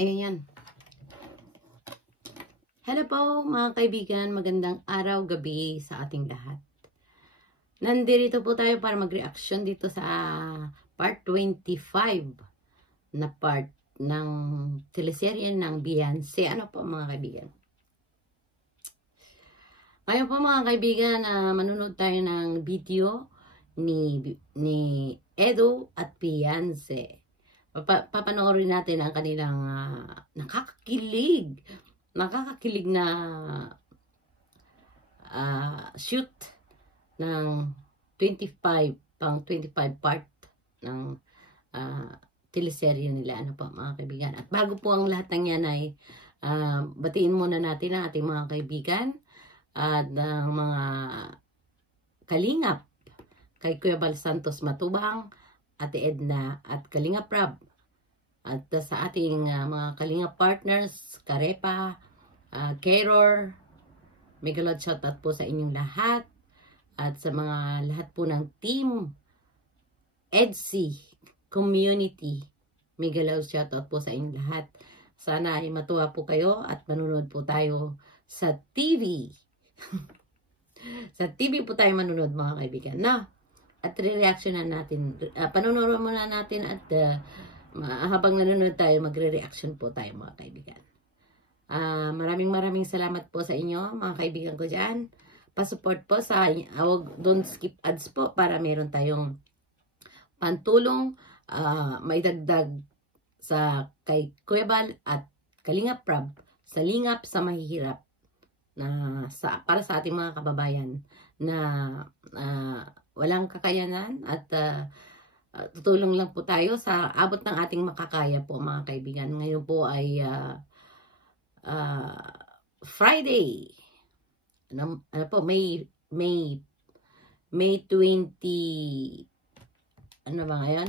Ayan yan. Hello po mga kaibigan, magandang araw, gabi sa ating lahat. Nandito po tayo para mag-reaction dito sa part 25 na part ng teleserye ng Beyonce. Ano po mga kaibigan? Ngayon po mga kaibigan, manunod tayo ng video ni Edo at Beyonce. Papanoorin natin ang kanilang nakakakilig na shoot ng 25 part ng teleserye nila. Ano po mga kaibigan? At bago po ang lahat ng yan ay batiin muna natin ang ating mga kaibigan at ng mga kalingap kay Kuya Bal Santos Matubang, Ate Edna at Kalingap Rab. At sa ating mga kalingap partners, Karepa, Keror, Megalod shoutout po sa inyong lahat. At sa mga lahat po ng team EDSI community, Megalod shoutout po sa inyong lahat. Sana ay matuwa po kayo at manunod po tayo sa TV. Sa TV po tayo manunod mga kaibigan. No? At re-reactionan natin. Panunood muna natin at habang nanonood tayo, magre-reaction po tayo mga kaibigan. Maraming salamat po sa inyo mga kaibigan ko dyan. Pa-support po sa, don't skip ads po para meron tayong pantulong maidagdag sa kay Kuya Bal at Kalingap Rab sa lingap sa mahihirap na para sa ating mga kababayan na walang kakayanan at tutulong lang po tayo sa abot ng ating makakaya po mga kaibigan. Ngayon po ay Friday. Ano po, May 20 ano ba ngayon?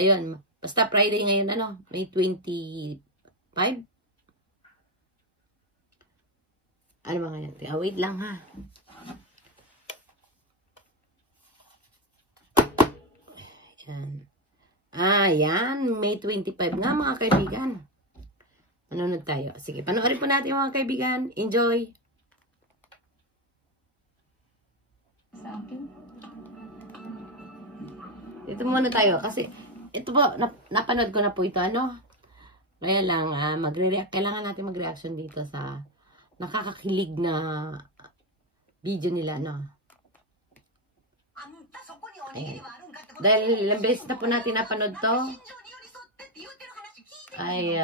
Ayun, basta Friday ngayon May 25. Ano ba ngayon? Wait lang ha. Yan. Yan. May 25 nga mga kaibigan. Manonood tayo. Sige, panoorin po natin mga kaibigan. Enjoy! Sa akin? Dito muna tayo. Kasi, ito po, napanood ko na po ito. Kaya lang, kailangan natin mag-reaction dito sa nakakakilig na video nila, Ayan. Dahil ilang beses na po natin napanood to, ay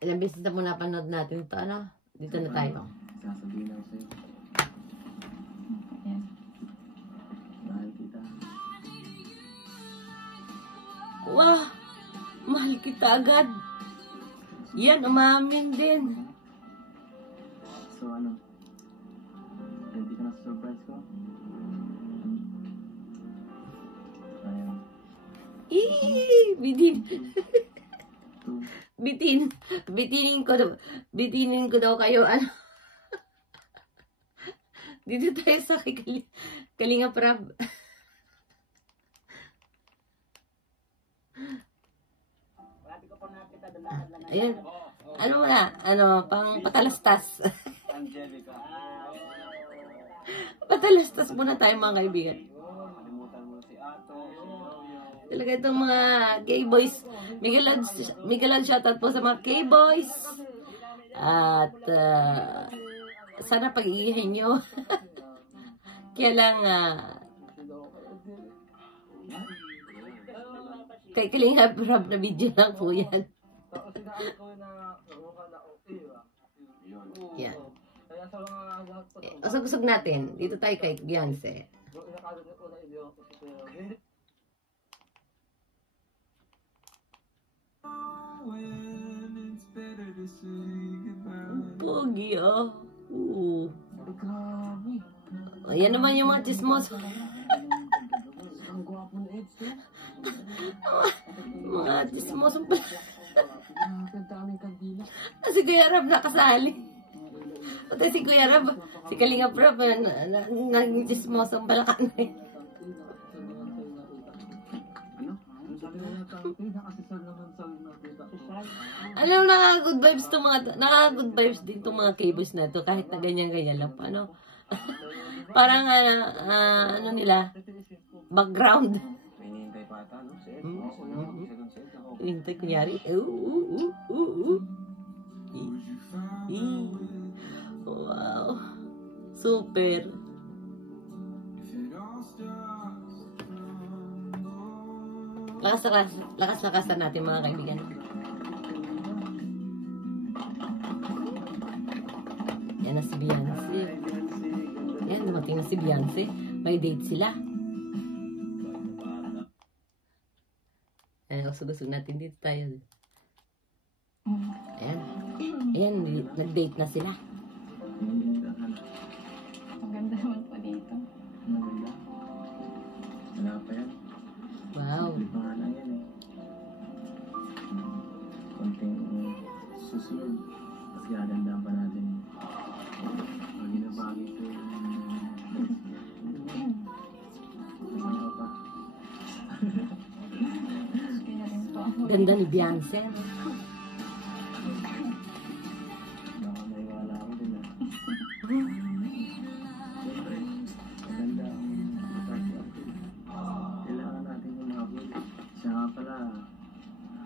ilang beses na po napanood natin to, dito na tayo. Wah! Mahal kita agad. Yan, umamin din. So hindi ka na surprise ko? Ayan. Bitinin ko daw kayo, Dito tayo sa Kalingap Rab. Ayan. Ano na? Pang patalastas. Patalastas muna tayo mga kaibigan. Talaga itong mga gay boys. Miguelad shoutout po sa mga gay boys. At sana pag-iihin nyo. Kaya lang kay Kalingap Rab na video lang po yan. Yan. Usog-usog natin. Dito tayo kay Beyonce. Pogi, Ayan naman yung mga chismos. Mga chismos pala. Si Kuya Rab nakasali. Pati si Kuya Rab, si Kalingap Rab, naging chismos ang balakan na yun. Alam mo, nakaka-good vibes to nakaka-good vibes din itong mga cables na to kahit na ganyan-ganyan lang. Ano? Parang, ano nila, background. Hinihintay, kunyari. Wow. Super. Lakas-lakasan natin mga kaibigan. Yan na si Beyonce. Yan, dumating na si Beyonce. May date sila. Ayan, usog-usog natin dito tayo. Ayan. Ayan, nag-date na sila. Maganda naman po dito. Maganda. Wala pa yan. Wow. Pangalan yan eh. Konting susunod. Kasi gagandaan pa natin. Pag inabagi ito yung ano pa. Kaya rin po. Ganda ni Beyonce. Baka naiwala ako din ah. Siyempre, maganda ang party active. Kailangan natin yung mga huli. Siya nga pala,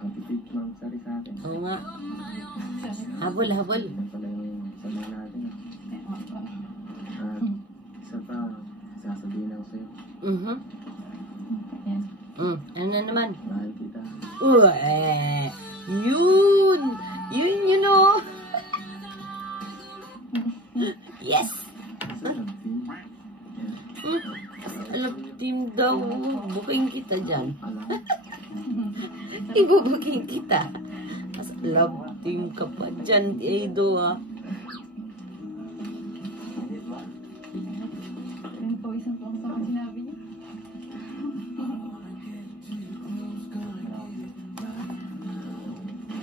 happy 5th month sari sa atin. Oo nga. Habol. Yan pala yung sama natin. At isa pa, sasabihin ako sa'yo. Yan. Ano na naman? Mahal kita. Yun, you know. Yes. Isa lang, team. Yan. Alam, team daw. Booking kita dyan. Alam. Ibubuking kita. Mas love team ka pa dyan, Edo ah. Rin po, isang po sa mga sinabi niyo.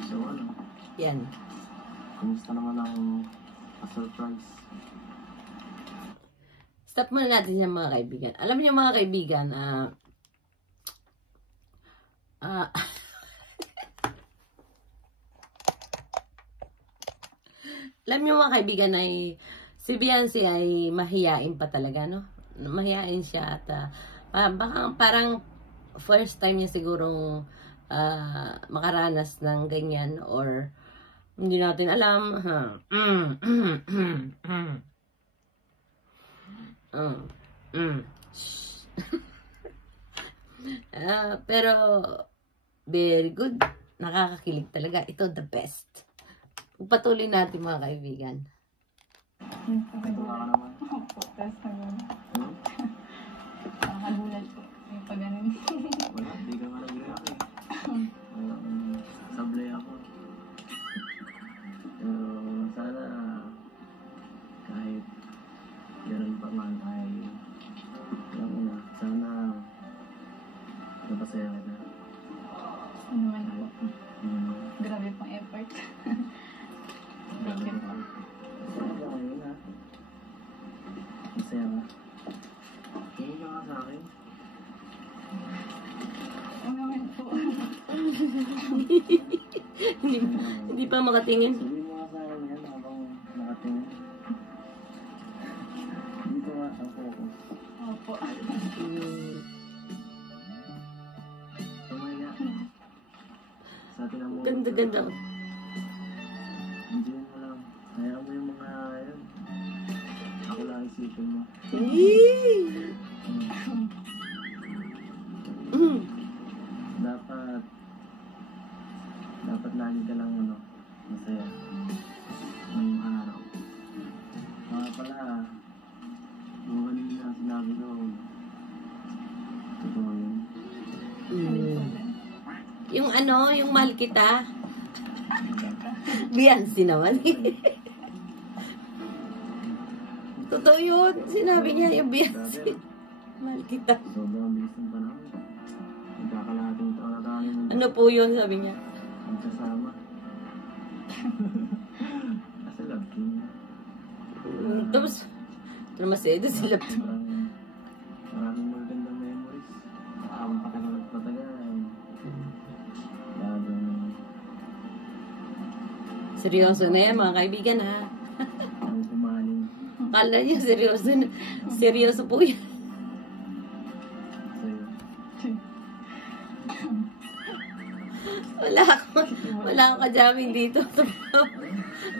So ano, Yan. kumusta naman ang surprise? Stop muna natin yan mga kaibigan. Alam niyo mga kaibigan, alam niyo mga kaibigan ay si Beyonce ay mahiyain pa talaga, no? Mahiyain siya at baka parang first time niya sigurong makaranas ng ganyan or hindi natin alam. Pero very good. Nakakakilig talaga. Ito the best. Patuloy natin mga kaibigan. Yun po, Wala ka nagulat. naman. Opo, tapos nagulat. Hmm? Nakagulat po. Yung pag ganun. Wala, hindi ka nga nag-react eh. Sablay ako. Pero sana kahit gano'n pa man ay yung una, sana napasaya kita. Ano man po. Hmm. Grabe pang effort. Thank you po. Masaya ka ngayon ha. Masaya ka. Tingin ka nga sa akin. Oo naman po. Hindi pa makatingin. Sabihin mo nga sa akin yan habang nakatingin. Dito nga ang focus. Opo. Tumaya. Sa atin ang Ganda-ganda. Enjoyin mo lang. Hayaan mo yung mga yun. Ako lang isipin mo. Dapat lagi ka lang masaya. Ngayong araw. Mga pala, yung kanina sinabi ko, totoo yun. Yung yung mahal kita. Beyonce naman. Totoo yun. Sinabi niya yung Beyonce. Mahal kita. Sobrang bilis ng panahon. Magkakalahating taon na tayo Ano po yun, sabi niya. magsasama. Kasi love team. Tapos, ito naman si Edo sila. Maraming magandang memories. Habang patagal at patagal. Seryoso na yan, mga kaibigan, ha? Ang kumaling Kala niya, seryoso po yan. sa'yo. Wala akong kajamming dito.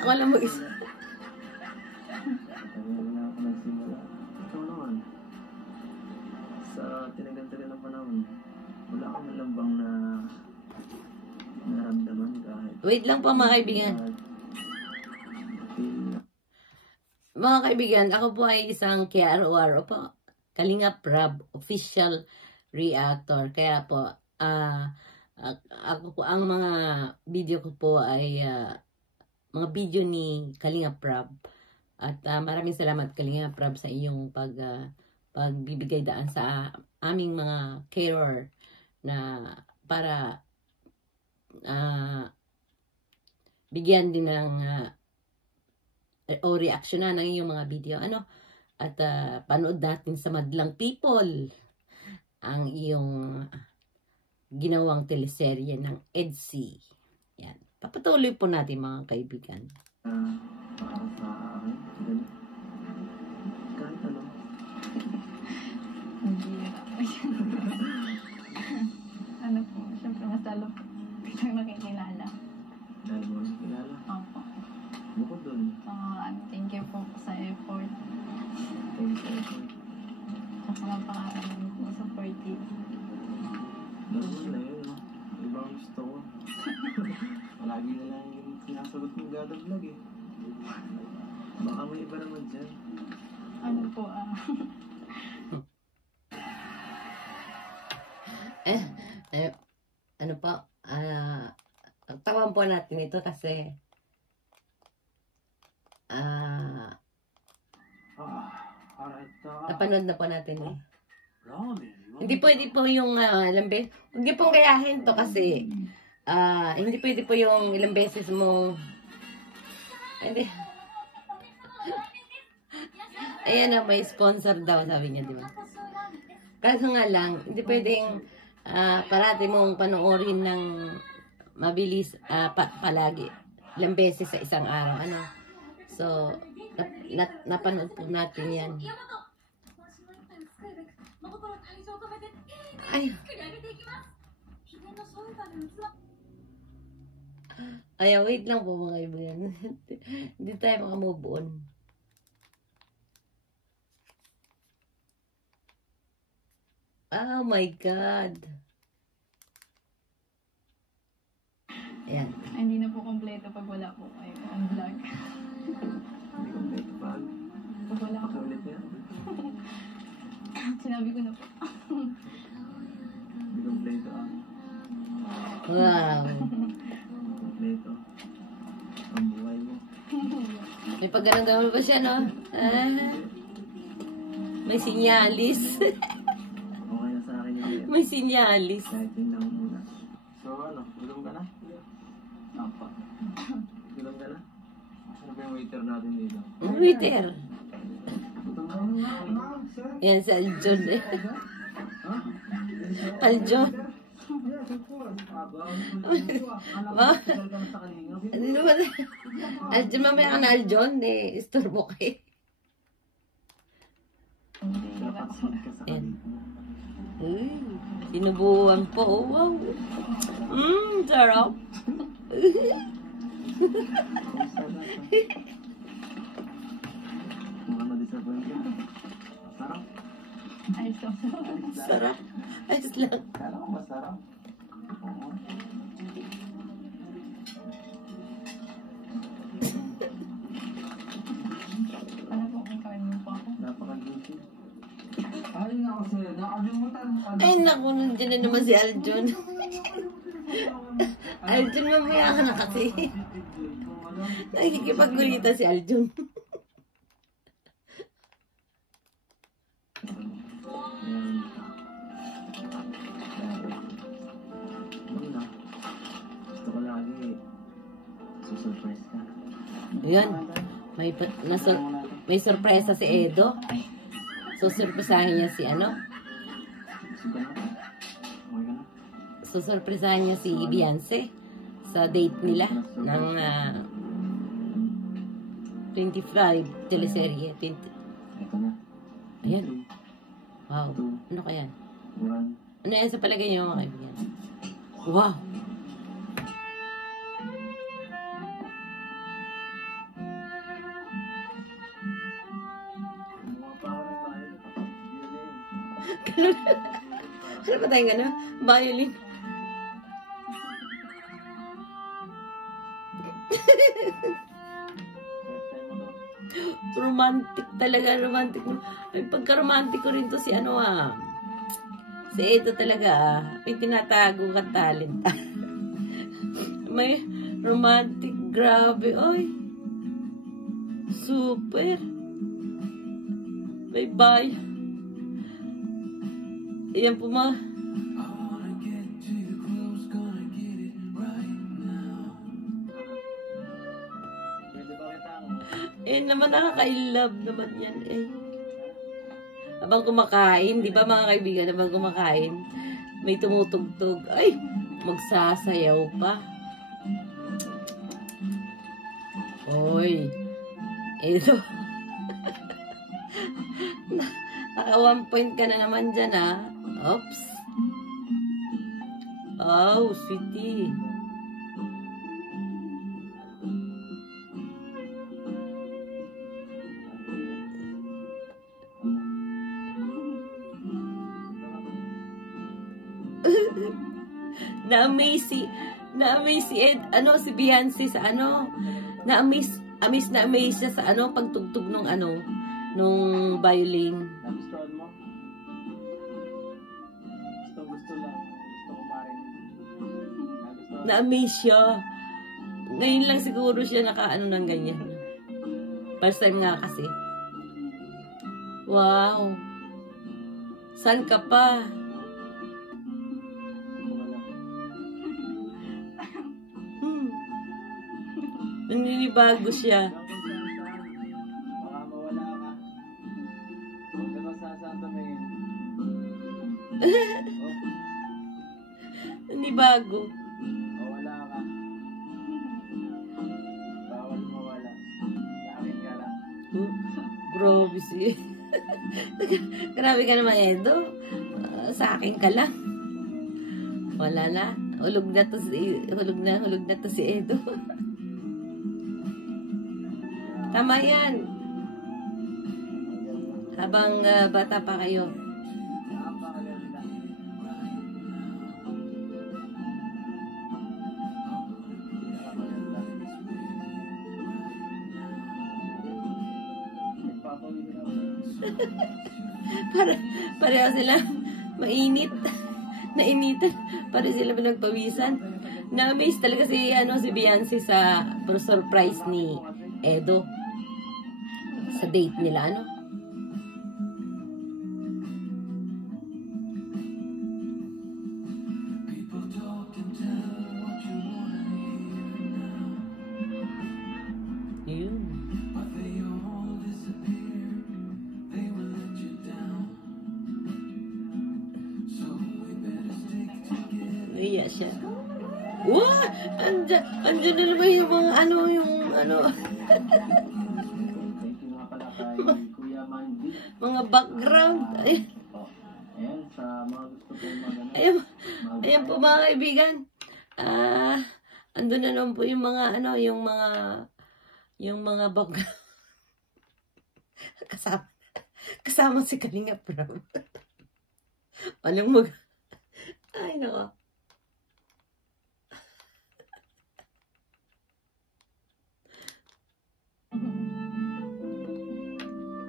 Ako lang mag-isa. Wala ako nagsimula. Ikaw naman. Sa tinagal-tagal ng panahon, wala akong malambang na naramdaman kahit. Wait lang po, mga kaibigan. Feel Mga kaibigan, ako po ay isang KROR po. Kalingap Rab, official reactor. Kaya po, ako po, ang mga video ko po ay mga video ni Kalingap Rab. At maraming salamat Kalingap Rab sa iyong pagbibigay daan sa aming mga carer na para bigyan din ng o reaksyonan ng iyong mga video. At panood natin sa Madlang People ang iyong ginawang teleserye ng EDSI. Yan. Papatuloy po natin, mga kaibigan. para sa akin, ganun. Kahit ano. Hindi. Ano po, syempre mas lalo po kitang nakikilala. Dahil mo sa kilala. Opo. Bukod dun, Thank you po sa effort. thank you. Tsaka napakaraming po supportive. Normal na yun, no? Ibang gusto ko. Palagi na lang yung sinasagot mong gadablog eh. Baka may iba naman dyan. Ano po, Ano po? Tawan po natin ito kasi napanood na po natin eh. Hindi pwede po yung ilang beses. Hindi pong gayahin to kasi hindi pwede po yung ilang beses mong hindi. Ayan na, may sponsor daw, sabi niya, di ba? Kaso nga lang, hindi pwedeng parati mong panoorin ng mabilis palagi. Ilang beses sa isang araw. So, napanood po natin yan. Ay, wait lang po mga kaibigan. Hindi tayo makamove on. Oh my God. Ayan. hindi na po kompleto pag wala po kayo ang vlog. Hindi kompleto pa. Pag wala po. Paulit niya. Sinabi ko na po. Hindi kompleto ah. Wow. Kompleto. Ang buhay mo. May pagganang-ganang pa siya, no? May sinyalis. Okay na sa akin yung May sinyalis. kahit yun lang muna. So ano, gutom ka na? Opo. Gutom ka na? Ano ba yung waiter natin dito? Waiter. Gutom ka na? Yan si Aljon eh. Aljon. Ano ba? Aljon, mamaya ka na Aljon eh. Istorbo kayo. Napaksig ka sa Yan. kanina. Uy, sinubuan po. Oh, wow. Sarap. Mukhang ma-disappoint ka. Sarap. Ay, so. Sarap. Ayos lang. Kala ko masarap. Oo. Ano po kung kain mo po ako? Napaka-guilty. Ay, naku, nandiyan na naman si Aljon. Aljon, mamaya ka na kasi. Nakikipagulita si Aljon. Ayan. Muna, gusto ko lagi susurprise ka. Ayan. May sorpresa si Edo. Susurpresahin niya si ano? Gusto ka na? Okay ka na? Susurpresahin niya si Beyonce sa date nila ng 25 teleserye. 20. Ito na. Ayan. Wow. Ano kaya? One. Ano yan sa palagay niyo mga kaibigan? Wow. Mga pa ako ng bahay. Yun na yun. Ano ba tayong gano'n? Violin. First time mo to. Romantic talaga, romantic. Ay, pagka-romantic ko rin to si ano si Edo talaga may tinatago ka talent. May romantic, grabe, oy. Super. Bye-bye. Ayan po mga. Pwede ba kita ang... Naman nakaka-love naman yan eh. Habang kumakain, di ba mga kaibigan, habang kumakain, may tumutugtog. Ay, magsasayaw pa. Oy, ito. Naka 1 point ka na naman dyan, ha? Oops. Oh, sweetie. Na-amaze si Ed, si Beyonce sa na-amaze siya sa pagtugtog nung violin. Nagustuhan mo? Gusto lang. Gusto ko marinig. Nagustuhan mo? Na-amaze siya. Ngayon lang siguro siya ng ganyan. First time nga kasi. Wow. Saan ka pa? Naninibago siya. Baka mawala ka. Huwag ka masasantamingin. Naninibago. Mawala ka. Bawal mawala. Sa akin ka lang. Grabe si. Grabe ka naman, Edo. Sa akin ka lang. Wala na. Hulog na to si Edo. Tama yan. Habang bata pa kayo. Napakaganda. Nagpapawid na ako. Pareho sila mainit. Nainitan. Pareho sila pinagpawisan. Na-amaze talaga si Beyonce sa surprise ni Edo. Sa date nila, Yun. Naiya siya. Wow! Andyan na naman yung mga Thank you nga pala kay Kuya Mandy. mga background. Ay, Ayan, sa mga gusto ko maganda. ayan po mga kaibigan. Andun na naman po yung mga yung mga background. kasama si Kalinga Prab. Walang ay nako.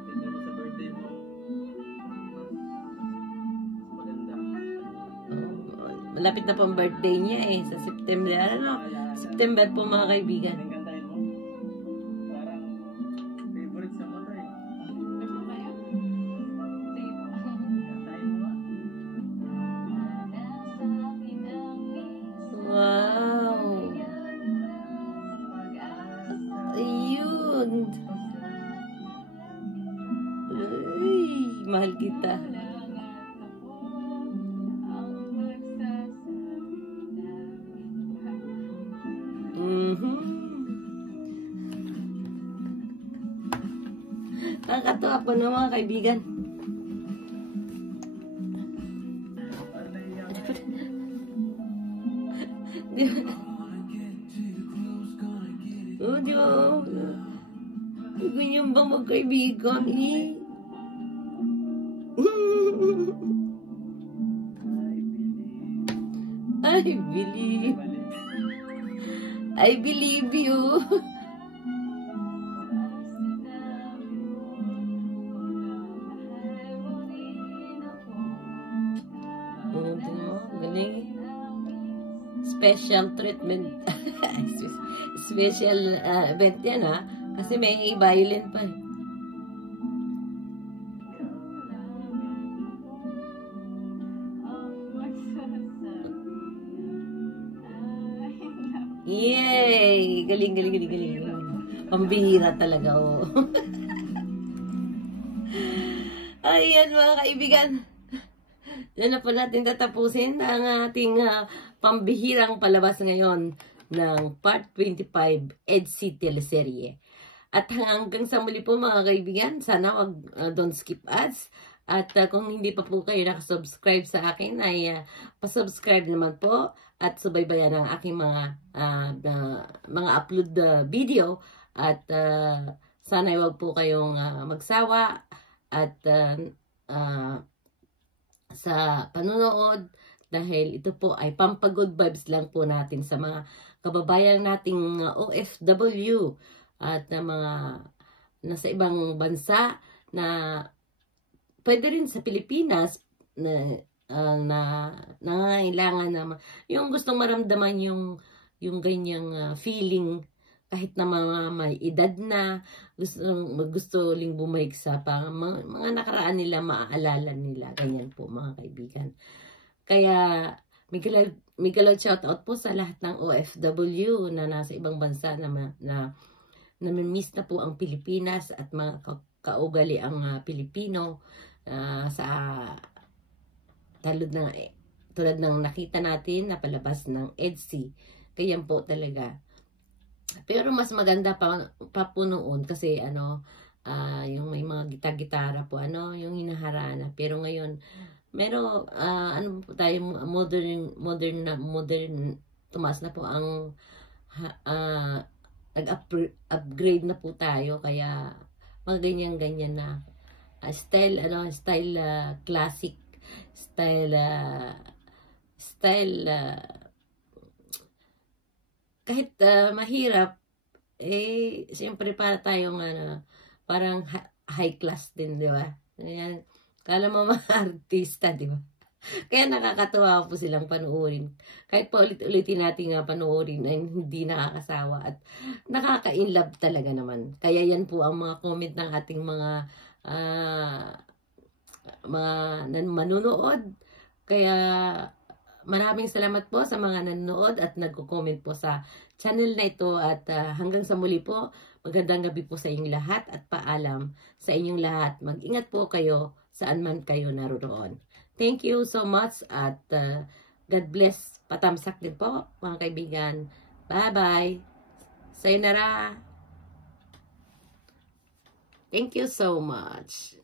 Tingnan mo sa birthday mo. Mas maganda. Malapit na pang birthday niya sa September. September po mga kaibigan. Anong kantahin mo? Parang favorite sa mata eh. Kantahin mo ba? Wow. Ayun. Ay, mahal kita. Kakatuwa po no mga kaibigan. Di ba? Oh, di ba? Ganyan ba magkaibigan eh? I believe you. Oh, di mo? Galing. Special treatment. Special event yan ha. Kasi may violin pa eh. Yay! Galing. Pambihira talaga, oh. Ayan mga kaibigan. Yan na po natin tatapusin ang ating pambihirang palabas ngayon ng Part 25 EDSI teleserye. At hanggang sa muli po mga kaibigan, sana wag don't skip ads. At kung hindi pa po kayo nakasubscribe sa akin ay pasubscribe naman po at subaybayan ang aking mga upload video. At sana wag po kayong magsawa at sa panunood dahil ito po ay pampagood vibes lang po natin sa mga kababayan nating OFW at mga nasa ibang bansa na pwede rin sa Pilipinas na nangangailangan na yung gustong maramdaman yung ganyang feeling kahit na mga may edad na gusto ling bumalik sa mga nakaraan nila, maaalala nila. Ganyan po mga kaibigan. Kaya Miguel shout out po sa lahat ng OFW na nasa ibang bansa na miss na po ang Pilipinas at mga kaugali ang Pilipino sa tulad ng nakita natin na palabas ng EDSI. Kaya po talaga. Pero mas maganda pa po noon kasi yung may mga gitara po yung hinaharana. Pero ngayon po tayo modern tumaas na po ang nag-upgrade na po tayo kaya mga ganyan na style classic style kahit mahirap siyempre para tayong parang high class din, di ba? Ganyan. Kala mo mga artista, di ba? Kaya nakakatuwa po silang panuorin. Kahit pa ulit-ulitin natin panuorin ay hindi nakakasawa at nakaka-inlove talaga naman. Kaya yan po ang mga comment ng ating mga manunood. Kaya maraming salamat po sa mga nanonood at nagko-comment po sa channel na ito at hanggang sa muli po, magandang gabi po sa inyong lahat at paalam sa inyong lahat. Mag-ingat po kayo saan man kayo naroon. Thank you so much at God bless. Patamsak din po mga kaibigan. Bye-bye. Sayonara. Thank you so much.